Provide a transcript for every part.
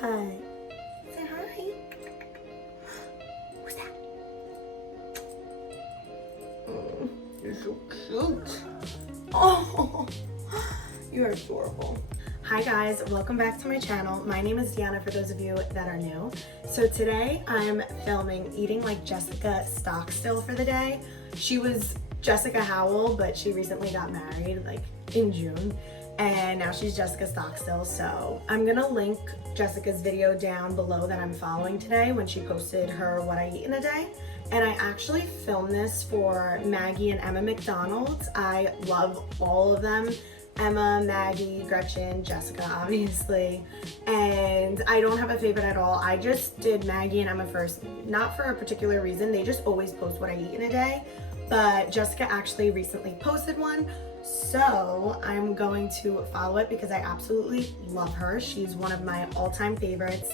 that? Say hi. Who's that? You're so cute. Oh, you are adorable. Hi guys, welcome back to my channel. My name is Deanna for those of you that are new. So today I'm filming Eating Like Jessia Stockstill for the day. She was Jessica Howell, but she recently got married like in June. And now she's Jessia Stockstill. So I'm gonna link Jessica's video down below that I'm following today when she posted her what I eat in a day. And I actually filmed this for Maggie and Emma McDonald's. I love all of them. Emma, Maggie, Gretchen, Jessica, obviously. And I don't have a favorite at all. I just did Maggie and Emma first, not for a particular reason. They just always post what I eat in a day. But Jessica actually recently posted one. So I'm going to follow it because I absolutely love her. She's one of my all-time favorites.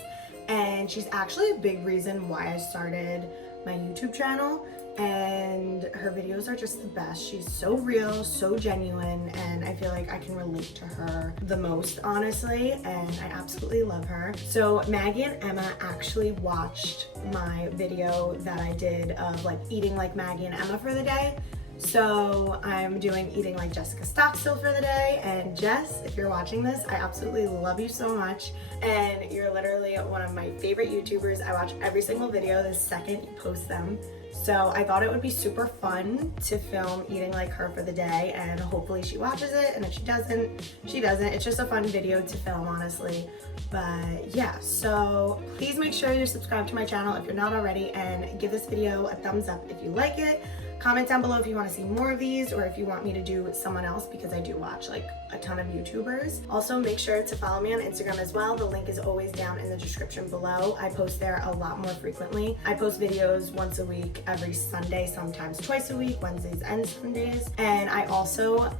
And she's actually a big reason why I started my YouTube channel. And her videos are just the best. She's so real, so genuine, and I feel like I can relate to her the most, honestly, and I absolutely love her. So Maggie and Emma actually watched my video that I did of like eating like Maggie and Emma for the day. So I'm doing Eating Like Jessia Stockstill for the day. And Jess, if you're watching this, I absolutely love you so much. And you're literally one of my favorite YouTubers. I watch every single video the second you post them. So I thought it would be super fun to film eating like her for the day, and hopefully she watches it, and if she doesn't, she doesn't. It's just a fun video to film, honestly. But yeah, so please make sure you're subscribed to my channel if you're not already, and give this video a thumbs up if you like it. Comment down below if you want to see more of these, or if you want me to do someone else, because I do watch like a ton of YouTubers. Also, make sure to follow me on Instagram as well. The link is always down in the description below. I post there a lot more frequently. I post videos once a week, every Sunday, sometimes twice a week, Wednesdays and Sundays. And I also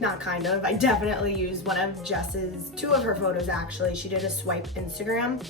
I definitely used one of Jess's, two of her photos actually. She did a swipe Instagram,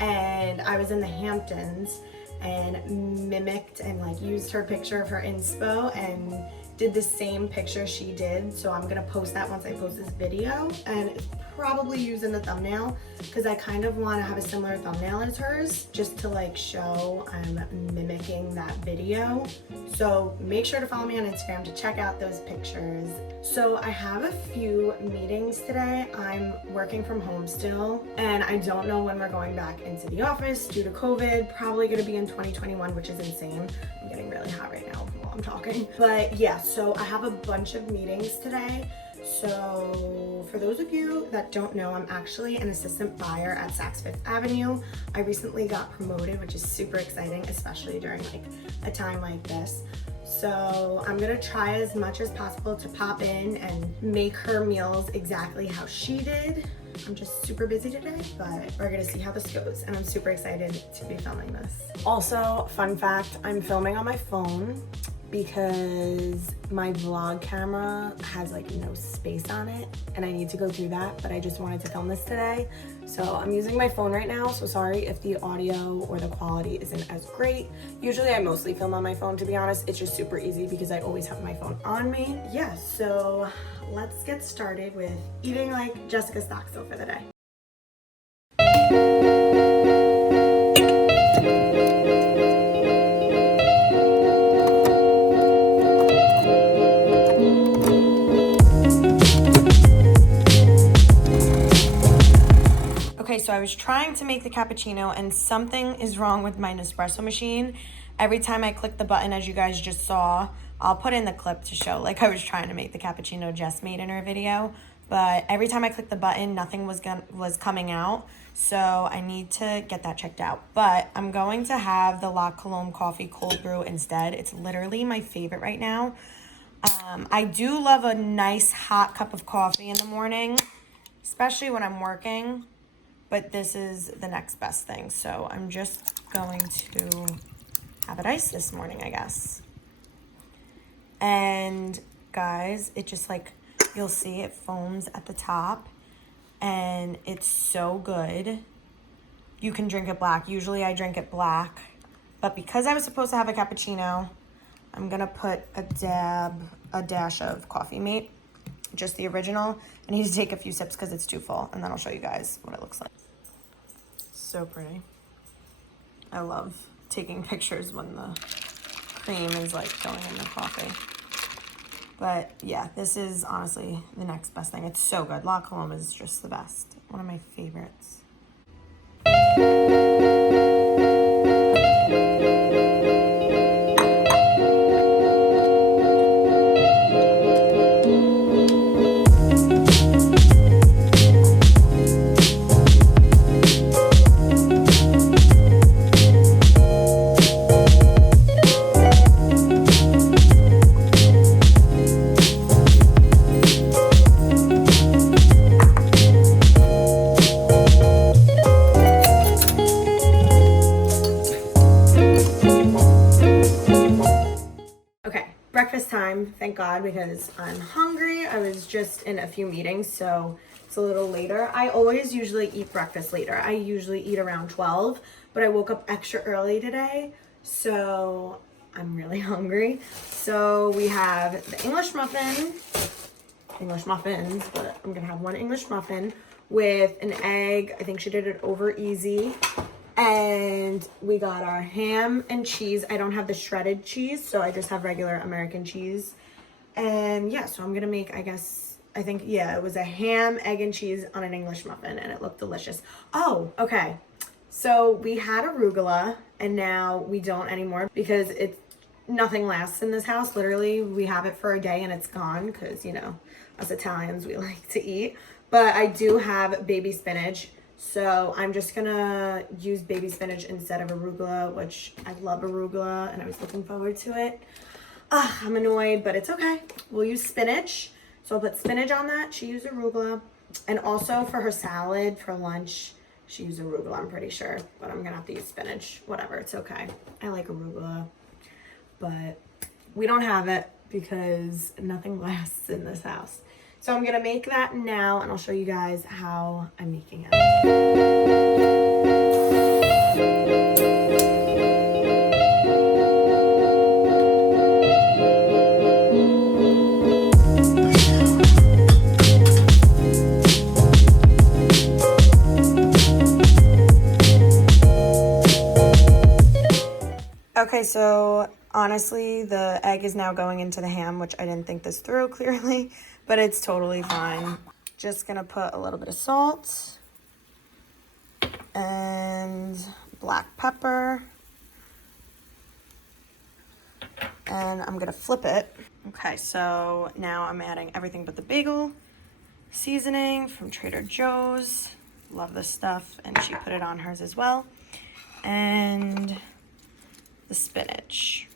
and I was in the Hamptons and mimicked and like used her picture of her inspo and did the same picture she did. So I'm gonna post that once I post this video, and it's probably used in the thumbnail because I kind of want to have a similar thumbnail as hers, just to like show I'm mimicking that video. So make sure to follow me on Instagram to check out those pictures. So I have a few meetings today. I'm working from home still, and I don't know when we're going back into the office due to COVID. Probably gonna be in 2021, which is insane. I'm getting really hot right now while I'm talking. But yeah, so I have a bunch of meetings today. So for those of you that don't know, I'm actually an assistant buyer at Saks Fifth Avenue. I recently got promoted, which is super exciting, especially during like a time like this. So I'm gonna try as much as possible to pop in and make her meals exactly how she did. I'm just super busy today, but we're gonna see how this goes, and I'm super excited to be filming this. Also, fun fact, I'm filming on my phone because my vlog camera has like no space on it, and I need to go through that, but I just wanted to film this today. So I'm using my phone right now, so sorry if the audio or the quality isn't as great. Usually I mostly film on my phone, to be honest. It's just super easy because I always have my phone on me. Yeah, so let's get started with eating like Jessia Stockstill for the day. Okay, so I was trying to make the cappuccino, and something is wrong with my Nespresso machine. Every time I click the button, as you guys just saw, I'll put in the clip to show like I was trying to make the cappuccino Jess made in her video, but every time I click the button, nothing was coming out. So I need to get that checked out. But I'm going to have the La Colombe coffee cold brew instead. It's literally my favorite right now. I do love a nice hot cup of coffee in the morning, especially when I'm working. But this is the next best thing. So I'm just going to have it iced this morning, I guess. And guys, it just like, you'll see it foams at the top, and it's so good. You can drink it black. Usually I drink it black, but because I was supposed to have a cappuccino, I'm gonna put a dash of Coffee Mate, just the original. I need to take a few sips because it's too full, and then I'll show you guys what it looks like. so pretty. I love taking pictures when the cream is like going in the coffee. But yeah, this is honestly the next best thing. It's so good. La Colombe is just the best. One of my favorites. Breakfast time, thank God, because I'm hungry. I was just in a few meetings, so it's a little later. I always usually eat breakfast later. I usually eat around 12, but I woke up extra early today, so I'm really hungry. So we have the English muffins, but I'm gonna have one English muffin with an egg. I think she did it over easy. And we got our ham and cheese. I don't have the shredded cheese, so I just have regular American cheese. And yeah, so I'm gonna make, I think, yeah, it was a ham, egg, and cheese on an English muffin, and it looked delicious. Oh, okay. So we had arugula, and now we don't anymore because nothing lasts in this house. Literally, we have it for a day and it's gone because, you know, us Italians, we like to eat. But I do have baby spinach. So I'm just gonna use baby spinach instead of arugula, which I love arugula and I was looking forward to it. I'm annoyed, but it's okay. We'll use spinach. So I'll put spinach on that. She used arugula. And also for her salad for lunch, she used arugula, I'm pretty sure. But I'm gonna have to use spinach. Whatever, it's okay. I like arugula. But we don't have it because nothing lasts in this house. So I'm gonna make that now and I'll show you guys how I'm making it. Okay, so honestly, the egg is now going into the ham, which I didn't think this through clearly, but it's totally fine. Just gonna put a little bit of salt and black pepper. And I'm gonna flip it. Okay, so now I'm adding everything but the bagel seasoning from Trader Joe's. Love this stuff, and she put it on hers as well. And the spinach,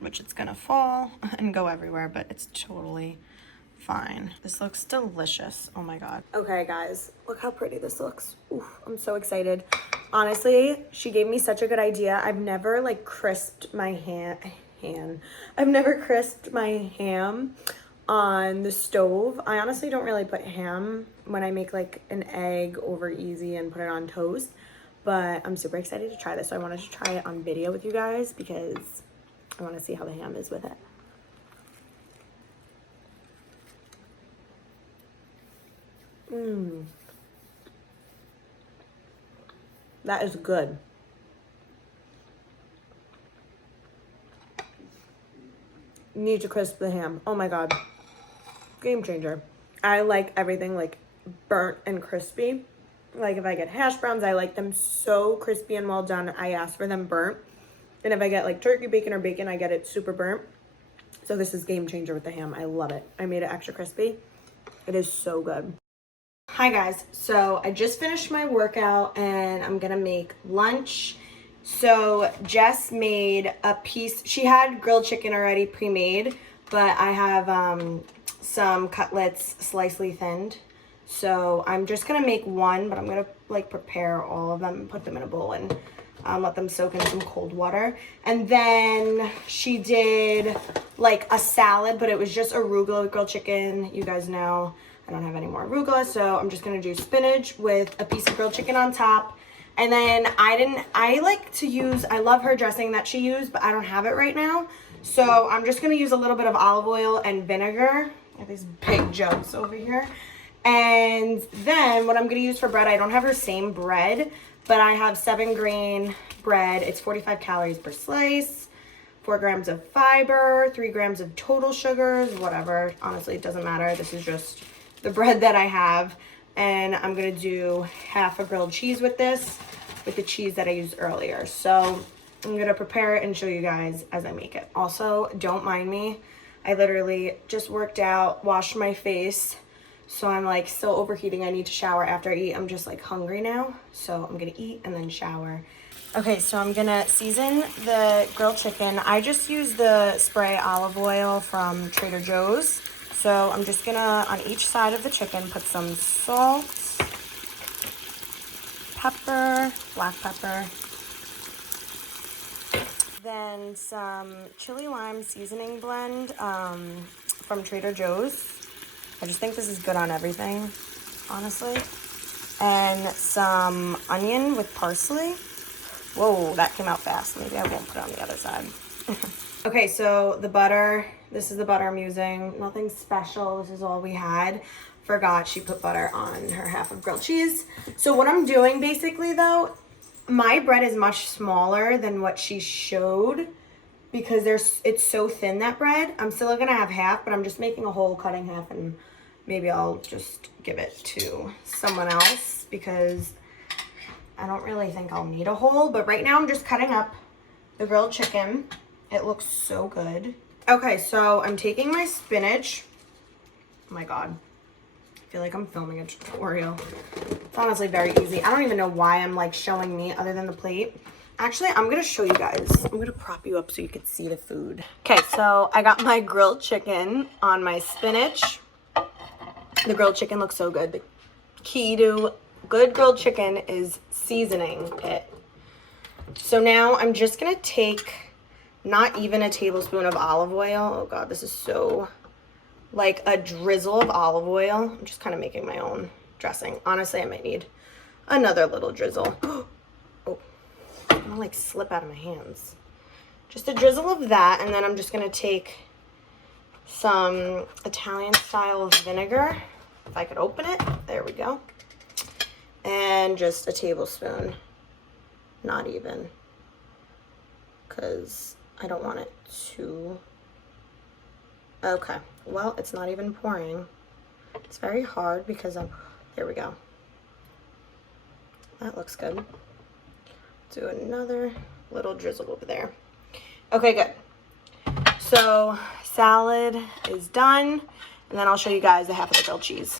which it's gonna fall and go everywhere, but it's totally fine. This looks delicious. Oh my God. Okay guys, look how pretty this looks. Oof, I'm so excited. Honestly, she gave me such a good idea. I've never like crisped my I've never crisped my ham on the stove. I honestly don't really put ham when I make like an egg over easy and put it on toast, but I'm super excited to try this. So I wanted to try it on video with you guys because I want to see how the ham is with it. That is good. Need to crisp the ham. Oh my God. Game changer. I like everything like burnt and crispy. Like if I get hash browns, I like them so crispy and well done. I ask for them burnt. And if I get like turkey bacon or bacon, I get it super burnt. So this is game changer with the ham. I love it. I made it extra crispy. It is so good. Hi guys. So I just finished my workout and I'm gonna make lunch. So Jess made a piece. She had grilled chicken already pre-made, but I have some cutlets slightly thinned. So I'm just gonna make one, but I'm gonna like prepare all of them and put them in a bowl and let them soak in some cold water. And then she did like a salad, but it was just arugula with grilled chicken. You guys know I don't have any more arugula, so I'm just gonna do spinach with a piece of grilled chicken on top. And then I like to use, I love her dressing that she used, but I don't have it right now. So I'm just gonna use a little bit of olive oil and vinegar. I have these big jugs over here. And then what I'm gonna use for bread, I don't have her same bread, But I have 7-grain bread. It's 45 calories per slice, 4 grams of fiber, 3 grams of total sugars, whatever. Honestly, it doesn't matter. This is just the bread that I have. And I'm gonna do half a grilled cheese with this, with the cheese that I used earlier. So I'm gonna prepare it and show you guys as I make it. Also, don't mind me. I literally just worked out, washed my face. So I'm like still overheating. I need to shower after I eat. I'm just like hungry now. So I'm gonna eat and then shower. Okay, so I'm gonna season the grilled chicken. I just use the spray olive oil from Trader Joe's. So I'm just gonna, on each side of the chicken, put some salt, pepper, black pepper, then some chili lime seasoning blend from Trader Joe's. I just think this is good on everything, honestly. And some onion with parsley. Whoa, that came out fast. Maybe I won't put it on the other side. Okay, so the butter, this is the butter I'm using. Nothing special, this is all we had. Forgot she put butter on her half of grilled cheese. So what I'm doing basically though, my bread is much smaller than what she showed because it's so thin, that bread. I'm still gonna have half, but I'm just making a whole, cutting half, and maybe I'll just give it to someone else because I don't really think I'll need a whole. But right now I'm just cutting up the grilled chicken. It looks so good. Okay, so I'm taking my spinach. Oh my God. I feel like I'm filming a tutorial. It's honestly very easy. I don't even know why I'm like showing me other than the plate. Actually, I'm gonna show you guys. I'm gonna prop you up so you can see the food. Okay, so I got my grilled chicken on my spinach. The grilled chicken looks so good. The key to good grilled chicken is seasoning it. So now I'm just gonna take not even a tablespoon of olive oil. Oh God, this is so, like a drizzle of olive oil. I'm just kind of making my own dressing. Honestly, I might need another little drizzle. Oh, I'm gonna like slip out of my hands. Just a drizzle of that, and then I'm just gonna take some Italian style vinegar. If I could open it, there we go. And just a tablespoon, not even, because I don't want it to, okay, well, it's not even pouring. It's very hard because there we go. That looks good. Do another little drizzle over there. Okay, good. So salad is done, and then I'll show you guys the half of the grilled cheese.